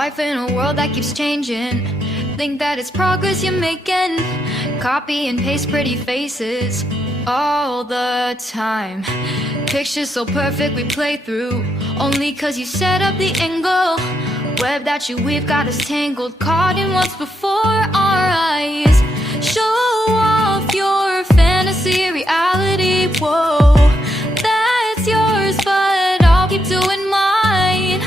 Life in a world that keeps changing. Think that it's progress you're making. Copy and paste pretty faces all the time. Pictures so perfect we play through. Only cause you set up the angle. Web that you weave got us tangled. Caught in what's before our eyes. Show off your fantasy reality. Whoa, that's yours, but I'll keep doing mine.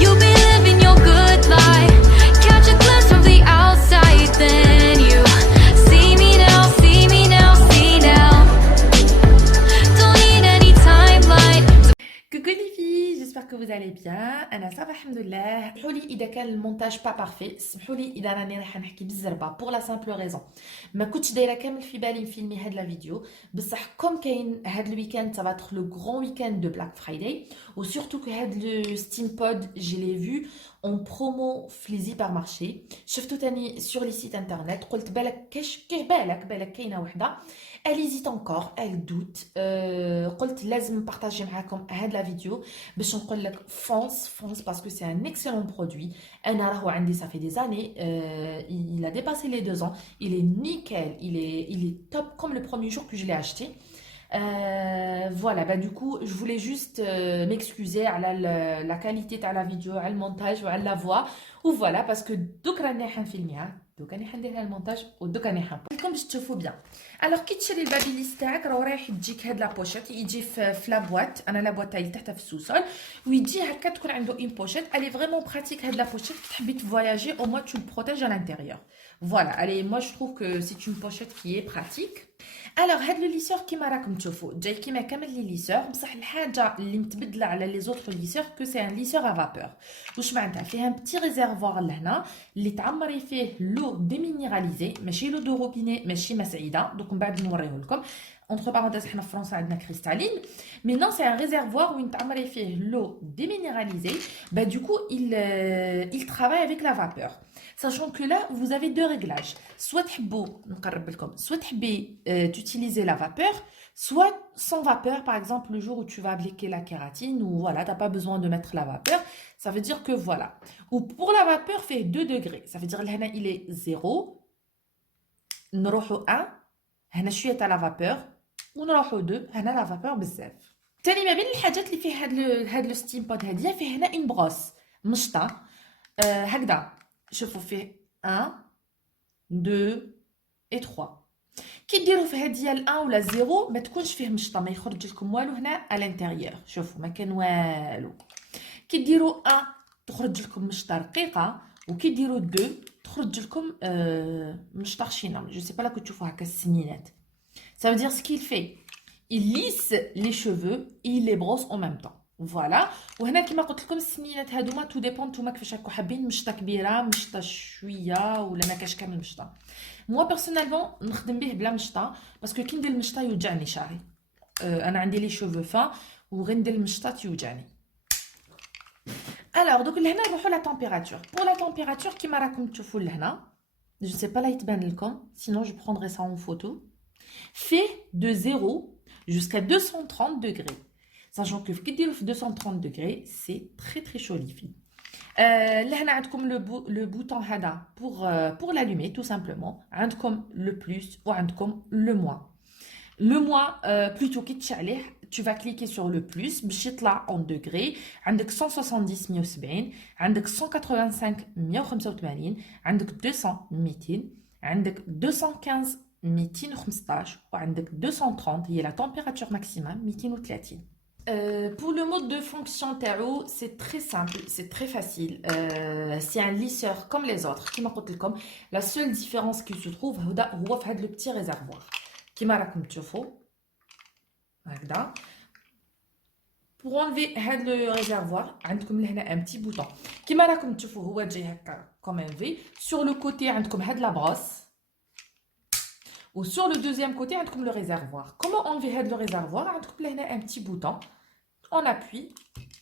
You'll be living your good life. Catch a glimpse from the outside, then you see me now, see me now, see now. Don't need any timeline. Coucou les filles, j'espère que vous allez bien. انا صافا الحمد لله. سمحوا لي اذا كان المونتاج با بارفي، سمحوا لي اذا راني رايحه نحكي بالزربه بور لا سامبل ريزون ما كنتش دايره كامل في بالي نفيلمي هاد لا فيديو، بصح كوم كاين هاد الويكاند سا فاتر لو غران ويكاند دو بلاك فرايداي، و سورتو كو هاد لو ستيم بود جي لي فيو اون برومو في لي زيبر مارشي، شفتو تاني سور لي سيت انترنت، قلت بالك كاش بالك كاينه وحده. Elle hésite encore, elle doute. قلت لازم نبارطاجي معاكم هاد لا فيديو باش نقول لك fonce parce que c'est un excellent produit. انا راهو عندي ça fait des années, il a dépassé les 2 ans, il est nickel, il est top comme le premier jour que je l'ai acheté. Voilà, bah du coup je voulais juste m'excuser à la qualité de la vidéo, à le montage ou à la voix, ou voilà, parce que دوك راني حنفيلميها، دوك راني حندير المونتاج ودوك راني حنقولكم باش تشوفوا بيان. الوغ كي تشري البابيليس تاعك راه رايح تجيك هاد لا بوشيت، يجي في لا بواط، انا لا بواط تاعي تحت في السوسول، ويجي هكا تكون عنده اون بوشيت. الي فريمون براتيك هاد لا بوشيت كي تحبي تفواياجي او موان تو بروتيج à l'intérieur. Voilà, allez, moi je trouve que c'est une pochette qui est pratique. Alors هاد لو ليسور كيما راكم تشوفوا جاي كيما كامل لي ليسور، بصح الحاجه اللي متبدله على لي زوتر ليسور كو سي ان ليسور ا فابور. واش معناتها؟ فيها ان بتي ريزيرفوار لهنا اللي تعمري فيه لو ديمينيراليزي، ماشي لو دو روبيني، ماشي مسعيده، دوك من بعد نوريه لكم. Entre parenthèses, حنا في فرنسا عندنا cristalline, mais non, c'est un réservoir où une تعمري فيه l'eau déminéralisée. Bah du coup, il travaille avec la vapeur. Sachant que là, vous avez 2 réglages. Soit تحبوا نقرب لكم، soit تحبي d'utiliser la vapeur, soit sans vapeur, par exemple le jour où tu vas appliquer la kératine, ou voilà, t'as pas besoin de mettre la vapeur. Ça veut dire que voilà. Ou pour la vapeur, fait 2 degrés. Ça veut dire là, il est 0, نروحوا 1, هنا شويه تاع la vapeur, ونروحوا 2 هنا لا فابور بزاف. تاني ما بين الحاجات اللي فيه هاد لو ستيم بود هاديه، فيه هنا اون بروس مشطه هكذا، شوفوا فيه 1 2 و 3. كي ديروا في هاديه ال 1 ولا 0 ما تكونش فيه مشطه، ما يخرج لكم والو هنا على الانتيريور، شوفوا ما كان والو. كي ديروا 1 تخرج لكم مشطه رقيقه، وكي ديروا 2 تخرج لكم مشطه خشينه. جو سي با لا كنتو تشوفوا هكا السنينات. Ça veut dire ce qu'il fait. Il lisse les cheveux et il les brosse en même temps. Voilà. وهنا كما قلت لكم السنينات هادوما تو ديبون نتوما كيفاش راكم حابين، مشطه كبيره، مشطه شويه، ولا ما كاش كامل مشطه. موا بيرسونيلمون نخدم به بلا مشطه، باسكو كي ندير المشطه يوجعني شعري. انا عندي لي شوفو فان وغير ندير المشطه تيوجعني. الوغ دوك لهنا نروحوا لا تمبيراتور. بور لا تمبيراتور كيما راكم تشوفوا لهنا، جو سي با لا يتبان لكم، سينون جو بروندري سا اون فوتو. Fait de 0 jusqu'à 230 degrés. Sachant que كي ديروا في 230 degrés, c'est très très chaud les filles. لهنا عندكم le bouton هذا pour l'allumer tout simplement. عندكم le plus وعندكم le moins. Le moins, plutôt كي تشعليه tu vas cliquer sur le plus باش يطلع en degrés. عندك 170 170, عندك 185 185, عندك 200 200, عندك 215 215 وعندك 230 هي la température maximum 230. Pour le mode de fonction تاعو c'est très simple, c'est très facile. C'est un lisseur comme les autres كيما قلت لكم. La seule différence qui se trouve هو في هذا le petit réservoir كيما راكم تشوفوا هكذا. Pour enlever هذا le réservoir عندكم لهنا un petit bouton كيما راكم تشوفوا هو جاي هكا comme un V. Sur le côté عندكم هاد la brosse. Ou sur le deuxième côté, on a le réservoir. Comment enlever le réservoir? On a un petit bouton. On appuie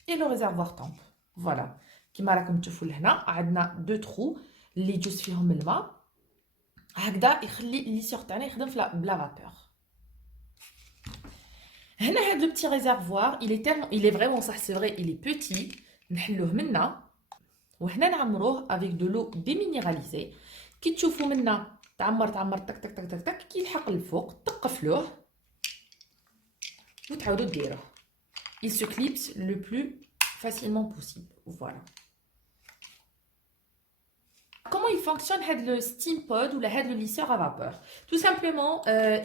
et le réservoir tombe. Voilà. Comme vous voyez, on a 2 trous. Les deux فيهم الماء. هكذا يخلي الليسور تاعنا يخدم بلا vapeur. هنا هاد le petit réservoir il est vraiment ça c'est vrai il est petit نحلوه منا وهنا نعمروه avec de l'eau déminéralisée كي تشوفوا منا تعمر تك تك تك تك تك كي يلحق الفوق تقفلوه وتعاودوا ديروه il se clipse le plus facilement possible voilà. Comment il fonctionne le steam pod ou le lisseur à vapeur? Tout simplement,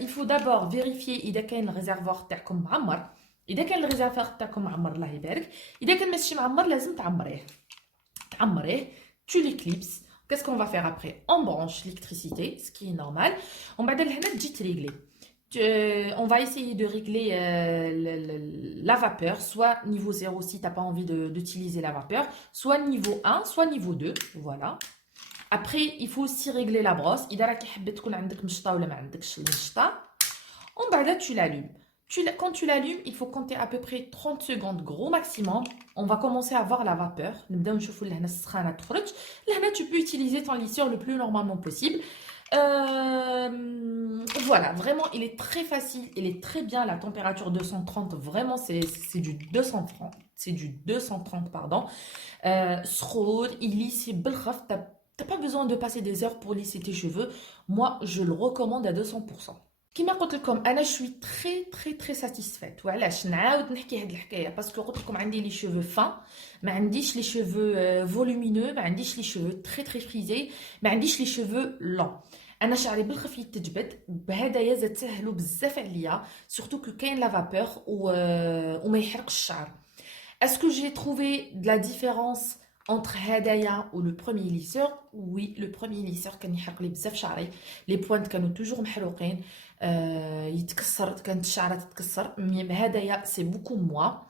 il faut d'abord vérifier إذا كان الريزرفوار تاعكم معمر. إذا كان الريزرفوار تاعكم معمر الله يبارك. إذا كان ماشي معمر لازم تعمريه. Tu l'éclipses. Qu'est-ce qu'on va faire après? On branche l'électricité, ce qui est normal. On va régler. On va essayer de régler la vapeur, soit niveau 0 si tu n'as pas envie d'utiliser la vapeur, soit niveau 1, soit niveau 2. Voilà. Après, il faut aussi régler la brosse. إذا راكي حبيت تكون عندك مشطة ولا ما عندكش المشطة. On va là, tu l'allumes. Quand tu l'allumes, il faut compter à peu près 30 secondes gros maximum. On va commencer à voir la vapeur. نبداو نشوفوا لهنا السخانة تخرج. لهنا tu peux utiliser ton lisseur le plus normalement possible. Voilà, vraiment, il est très facile. Il est très bien. La température 230, vraiment, c'est du 230. C'est du 230, pardon. سخون, il lisse بالخف. T'as pas besoin de passer des heures pour lisser tes cheveux. Moi, je le recommande à 200%. كما قلت لكم انا je suis très satisfaite. وعلاش نعاود نحكي هاد الحكايه باسكو قلت لكم عندي لي شوفو فان ما عنديش لي شوفو فولومينو ما عنديش لي شوفو très فريزي ما عنديش لي شوفو لون انا شعري بالخف يتجبد بهدايا زاد تسهلوا بزاف عليا سورتو كو كاين لا فابور وما يحرقش الشعر. Est-ce que j'ai trouvé de la différence entre Hadaya ou le premier lisseur? Oui, le premier lisseur كان يحرق لي بزاف شعري. Les pointes كانوا toujours محروقين. يتكسر كانت الشعرة تتكسر. Mais Hadaya c'est beaucoup moins.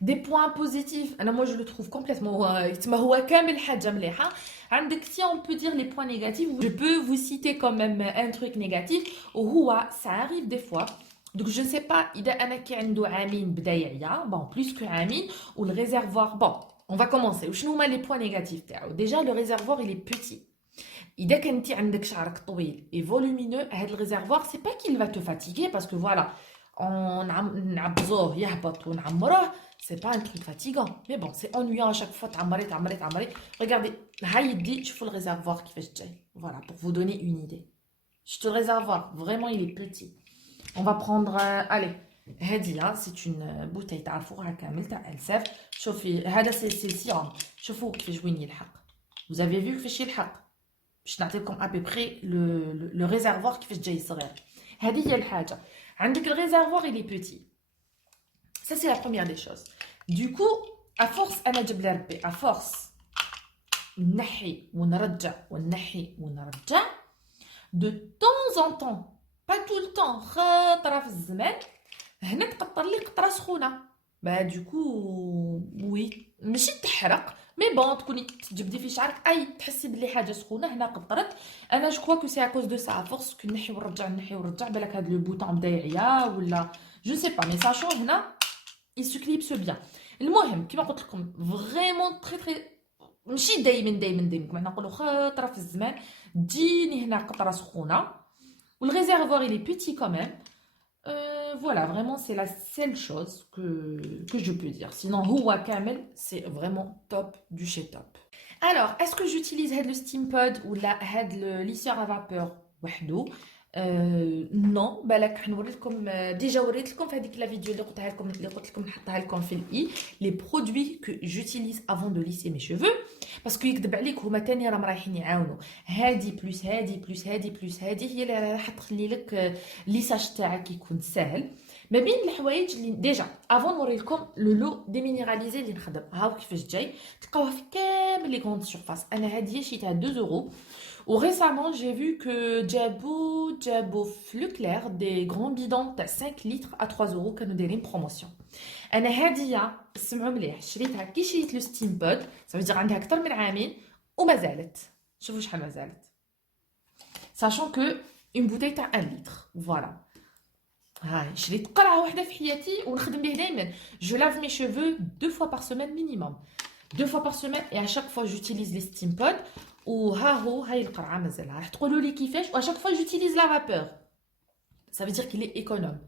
Des points positifs, moi je le trouve complètement هو كامل حاجة مليحة. عندك si on peut dire les points négatifs, je peux vous citer quand même un truc négatif وهو ça arrive des fois. Donc je ne sais pas إذا أنا كي عنده عامين بدا يعيا bon plus que عامين و le réservoir bon on va commencer. وشنو هما les points négatifs تاعو؟ Déjà le réservoir il est petit. إذا كنتي عندك شعرك طويل et volumineux هاد le réservoir c'est pas qu'il va te fatiguer parce que voilà نعبزوه يهبط ونعمروه c'est pas un truc fatigant mais bon c'est ennuyant à chaque fois تعمري. Regardez ها يدي شوفوا le réservoir كيفاش جاي. Voilà pour vous donner une idée. Le réservoir vraiment il est petit. On va prendre allez هادي c'est une bouteille تعرفوها كامل تاع ألساف. شوفي هذا c'est sirop. شوفوا كيفاش وين يلحق. Vous avez vu كيفاش يلحق. باش نعطيكم à peu près le réservoir كيفاش جاي صغير. هذه هي الحاجة. عندك le réservoir il est petit. Ça c'est la première des choses. Du coup à force أنا جبت ربي à force نحي ونرجع de temps en temps pas tout le temps خاطرة في الزمان هنا تقطر لي قطرة سخونة. bah du coup oui ماشي تحرق مي بون تكوني تجبدي في شعرك اي تحسي بلي حاجه سخونه هنا قطرت. انا جو كوا كو سي ا كوز دو سا فورس كو نحي ونرجع بالك هاد لو بوطون بدا يعيا ولا جو سي با مي ساشون هنا il se clipse bien. المهم كيما قلت لكم فريمون تري ماشي دايما كما نقولوا خاطره في الزمان تجيني هنا قطره سخونه والغيزيرفوار il est petit quand même. Voilà, vraiment, c'est la seule chose que je peux dire. Sinon, Huwa Kamel, c'est vraiment top du chez top. Alors, est-ce que j'utilise le steam pod ou le lisseur à vapeur وحده? Non, بالك حنوري لكم déjà وريت لكم في هذيك لا فيديو اللي قلت لكم نحطها لكم في الاي les produits que j'utilise avant de lisser mes cheveux باسكو يكذب عليك هما تاني راهم رايحين يعاونوا. هادي بلس هادي هي اللي راح تخلي لك ليساج تاعك يكون سهل. ما بين الحوايج اللي ديجا افون نوري لكم لو لو ديمينيراليزي اللي نخدم هاو كيفاش جاي تلقاوه في كامل لي غروند سورفاس. انا هادي شريتها 2 يورو. Récemment, j'ai vu que Jabou Leclerc des grands bidons de 5 litres à 3 euros كانوا دايرين promotion. أنا هادية سمعوا مليح شريتها كي شريت لو ستيم بود ça veut dire عندها أكثر من عامين وما زالت. شوفوا شحال ما زالت. Sachant que une bouteille تاع 1 litre. Voilà. هاي شريت قرعة واحدة في حياتي ونخدم به دايما. Je lave mes cheveux 2 fois par semaine minimum. 2 fois par semaine et à chaque fois j'utilise les steam pods. هاي القرعة مازالها راح تقولوا لي كيفاش. à chaque fois j'utilise la vapeur. Ça veut dire qu'il est économe.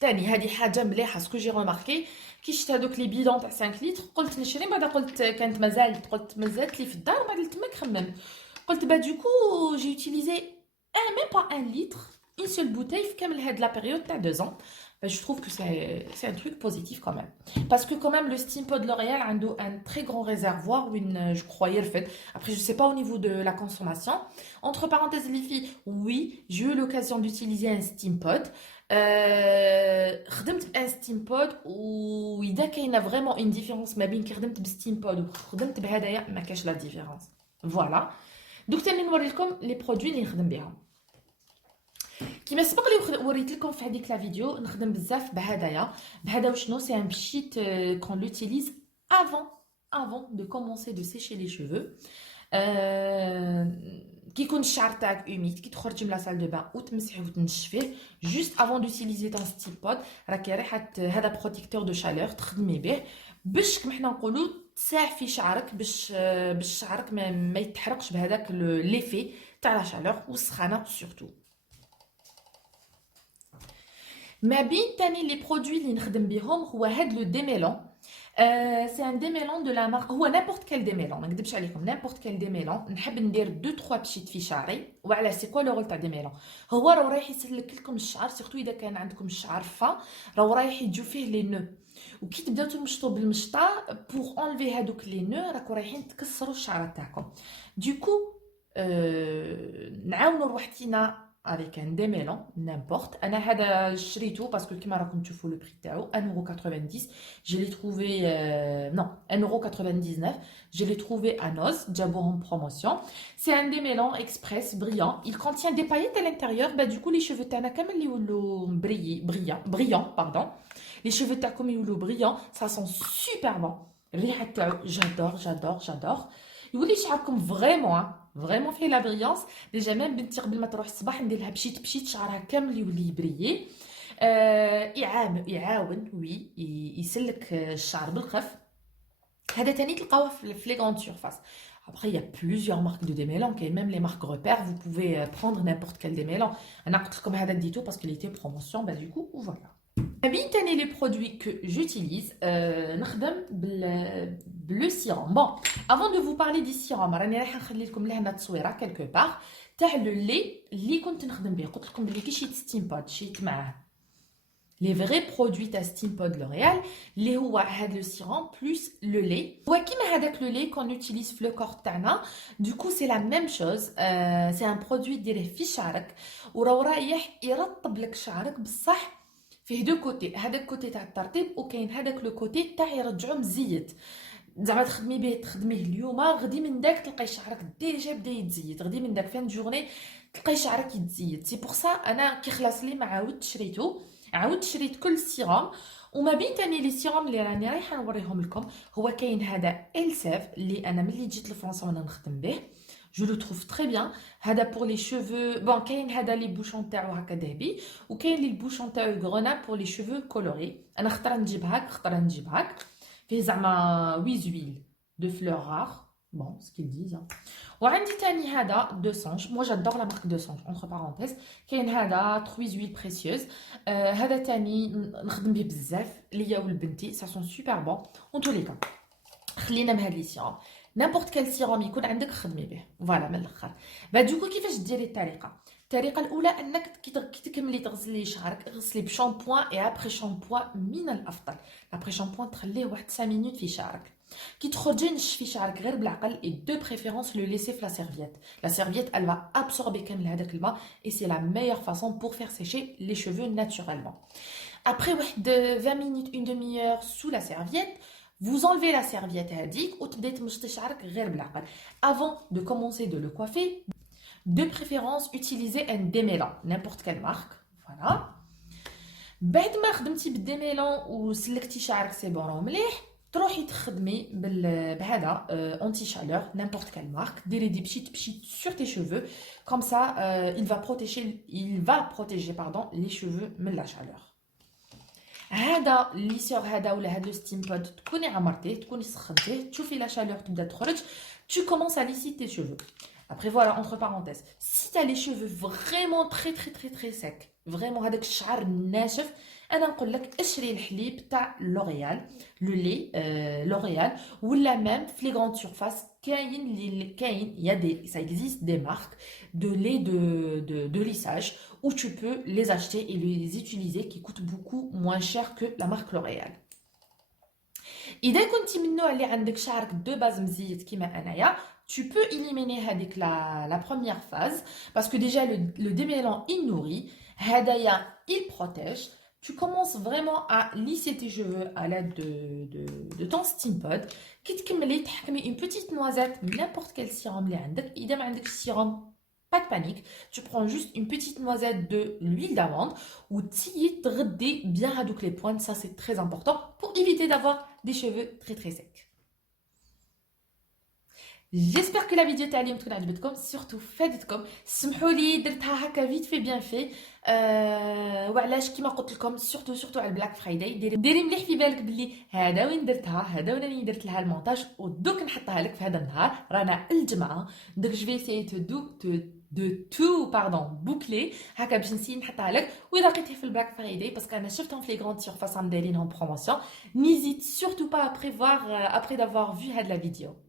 تاني هذه حاجه مليحه سكو جي روماركي كي شفت هذوك لي بيدون تاع 5 لتر قلت نشري بعد قلت كانت مازالت لي في الدار بعد تما خممت قلت با دوكو جي utilisé un même pas 1 litre une seule bouteille في كامل هاد لا بيريود تاع 2 ans. Ben, je trouve que c'est un truc positif quand même. Parce que quand même, le Steampod L'Oréal a un très grand réservoir, je croyais le fait. Après, je sais pas au niveau de la consommation. Entre parenthèses, les filles, oui, j'ai eu l'occasion d'utiliser un Steampod. خدمت بان ستيمبود واذا كاينه فريمون اون ديفيرونس ما بين كي خدمت بستيمبود وخدمت بهدايا ما كاش لا ديفيرونس فوالا. دوك تاني نوري لكم لي برودوي اللي نخدم بهم كيما سبق لي وريت لكم في هذيك لا فيديو. نخدم بزاف بهدايا. بهذا وشنو سي ان بشيت كون لوتيليز avant de commencer de sécher les cheveux. كي يكون الشعر تاعك اوميد كي تخرجي من لا سال دو بان وتمسحيه وتنشفيه جوست افون دوتيليزي تان ستيل بود راكي ريحه هذا بروتيكتور دو شالور تخدمي به باش كما حنا نقولوا تساعفي شعرك باش شعرك ما يتحرقش بهذاك ليفي تاع لا شالور والسخانه سورتو. ما بين تاني لي برودوي اللي نخدم بهم هو هاد لو ديميلون. سي ان ديميلون دو لا مارك هو نيمبورت كال ديميلون ما نكذبش عليكم نيمبورت كال ديميلون. نحب ندير 2 3 بشيت في شعري. وعلى سي كوا لو رول تاع ديميلون هو راه رايح يسلك لكم الشعر سورتو اذا كان عندكم الشعر فا راه رايح يجيو فيه لي نو وكي تبداو تمشطوا بالمشطه بور انليفي هادوك لي نو راكم رايحين تكسروا الشعر تاعكم. دوكو نعاونوا روحتينا avec un démêlant n'importe. انا هذا شريته parce que كيما راكم تشوفوا le prix تاعو 1,90€. Je l'ai trouvé non 1,99€. Je l'ai trouvé à Noz, جابوه en promotion. C'est un démêlant express brillant. Il contient des paillettes à l'intérieur. Bah du coup les cheveux تاعنا كامل يولوا brillants pardon. Les cheveux تاعكم يولوا brillants, ça sent super bon. الريحه تاعو j'adore. يولي شعركم فريمون فيه لا بريونس. ديجا ميم بنتي قبل ما تروح الصباح ندير لها بشيت شعرها كامل يولي يبريي. يعاون وي يسلك الشعر بالخف. هذا تاني تلقاوه في لي غراند سورفاس. Après, il y a plusieurs marques de démêlants, et même les marques repères, vous pouvez prendre n'importe quel démêlant. أنا قلت لكم هذا ديتو parce qu'il était promotion, bah du coup, voilà. بين تاني لي برودوي كو جوتيليز نخدم بلو سيروم. بون افون دو فو بارلي دي سيروم راني رايحه نخلي لكم لهنا تصويره كالكو بار تاع لو لي اللي كنت نخدم به. قلت لكم بلي كي شيت ستيمبود شيت معاه لي فري برودوي تاع ستيمبود لوريال اللي هو هذا لو سيروم بلوس لو لي. هو كيما هذاك لو لي كون يوتيليز في لو كور تاعنا. دوكو سي لا ميم شوز. سي ان برودوي ديريه في شعرك وراه رايح يرطب لك شعرك بصح فيه دو كوتي. هذاك الكوتي تاع الترطيب وكاين هذاك لو كوتي تاع يرجعو مزيت. زعما تخدميه اليوم غدي من داك تلقاي شعرك ديجا بدا يتزيد. غدي من داك فان جورني تلقاي شعرك يتزيد. سي بور سا انا كي خلاص لي ما عاودت شريت كل سيروم. وما بين تاني لي سيروم اللي راني رايحه نوريهم لكم هو كاين هذا الساف اللي انا ملي جيت لفرنسا وانا نخدم به. Je le trouve très bien. هذا pour les cheveux. Bon, كاين هذا لي بوشون تاعو هكا ذهبي وكاين لي بوشون تاعو غرونا pour les cheveux colorés. انا خطره نجيب هاك فيه زعما 8 زويل دو فلور رار. Bon, ce qu'ils disent. وعندي تاني هذا دو سانج. moi j'adore la marque de Sange entre parenthèses. كاين هذا 3 زويل بريسيوز. هذا تاني نخدم به بزاف ليا ولبنتي. ça sent super bon. en tous les cas خلينا من هاد لي سيروم. نيمبورت كال سيروم يكون عندك خدمي به فوالا من الاخر. دوكو كيفاش ديري الطريقه الاولى انك كي تكملي تغسلي شعرك غسلي بشامبوان اي ابري شامبوان من الافضل. ابري شامبوان تخليه واحد 5 مينوت في شعرك. كي تخرجي نشفي شعرك غير بالعقل اي دو بريفيرونس لو ليسي في لا سيرفييت elle va absorber كامل هذاك الماء et c'est la meilleure façon pour faire sécher les cheveux naturellement. après واحد 20 minutes une demi-heure sous la serviette. Vous enlevez la serviette هذيك وتبداي تمشطي شعرك غير بالعقل. Avant de commencer de le coiffer, de préférence utilisez un démêlant, n'importe quelle marque. Voilà. بعد ما خدمتي بالديميلون وسلكتي شعرك سي بون مليح تروحي تخدمي بهذا انتي شالور n'importe quelle marque. ديري دي بشيت sur tes cheveux comme ça il va protéger les cheveux من la chaleur. هذا الليسور هذا ولا هذا ستيم بود تكوني عمرتيه تكوني سخنتيه تشوفي لا شالور تبدا تخرج tu commences à lisser tes cheveux. Après voilà, entre parenthèses, si tu as les cheveux vraiment très très très très secs, vraiment هذاك الشعر الناشف، انا نقول لك اشري الحليب تاع لوريال، لو لي لوريال، ولا même في les grandes surfaces كاين il y a des ça existe des marques de lait de lissage où tu peux les acheter et les utiliser qui coûtent beaucoup moins cher que la marque L'Oréal. اذا كنتي من النوع اللي عندك شعرك دو باز مزيت كيما انايا tu peux éliminer هذيك la première phase parce que déjà le démêlant il nourrit هدايا il protège. Tu commences vraiment à lisser tes cheveux à l'aide de ton steam pod. كي تكملي تحكمي une petite noisette n'importe quel sérum اللي عندك. اذا ما عندكش sérum, pas de panique, tu prends juste une petite noisette de l'huile d'amande ou tu تغدي bien هذوك les pointes, ça c'est très important pour éviter d'avoir des cheveux très très secs. J'espère que la vidéo تاعي تكون عجبتكم, surtout فادتكم. سمحوا لي درتها هكا فيت في بيان في وعلاش كيما قلت لكم سورتو على البلاك فرايداي. ديري مليح في بالك بلي هذا وين درتها, هذا وين راني درت لها المونتاج, ودوك نحطها لك في هذا النهار رانا الجمعه. دونك جو في اسيي de tout boucler هكا باش نسي نحطها لك. واذا لقيتيه في البلاك فرايداي باسكو انا شفتهم في لي غراند سيرفاس عم دايرينهم بروموسيون, n'hésite surtout pas après d'avoir vu هاد la vidéo.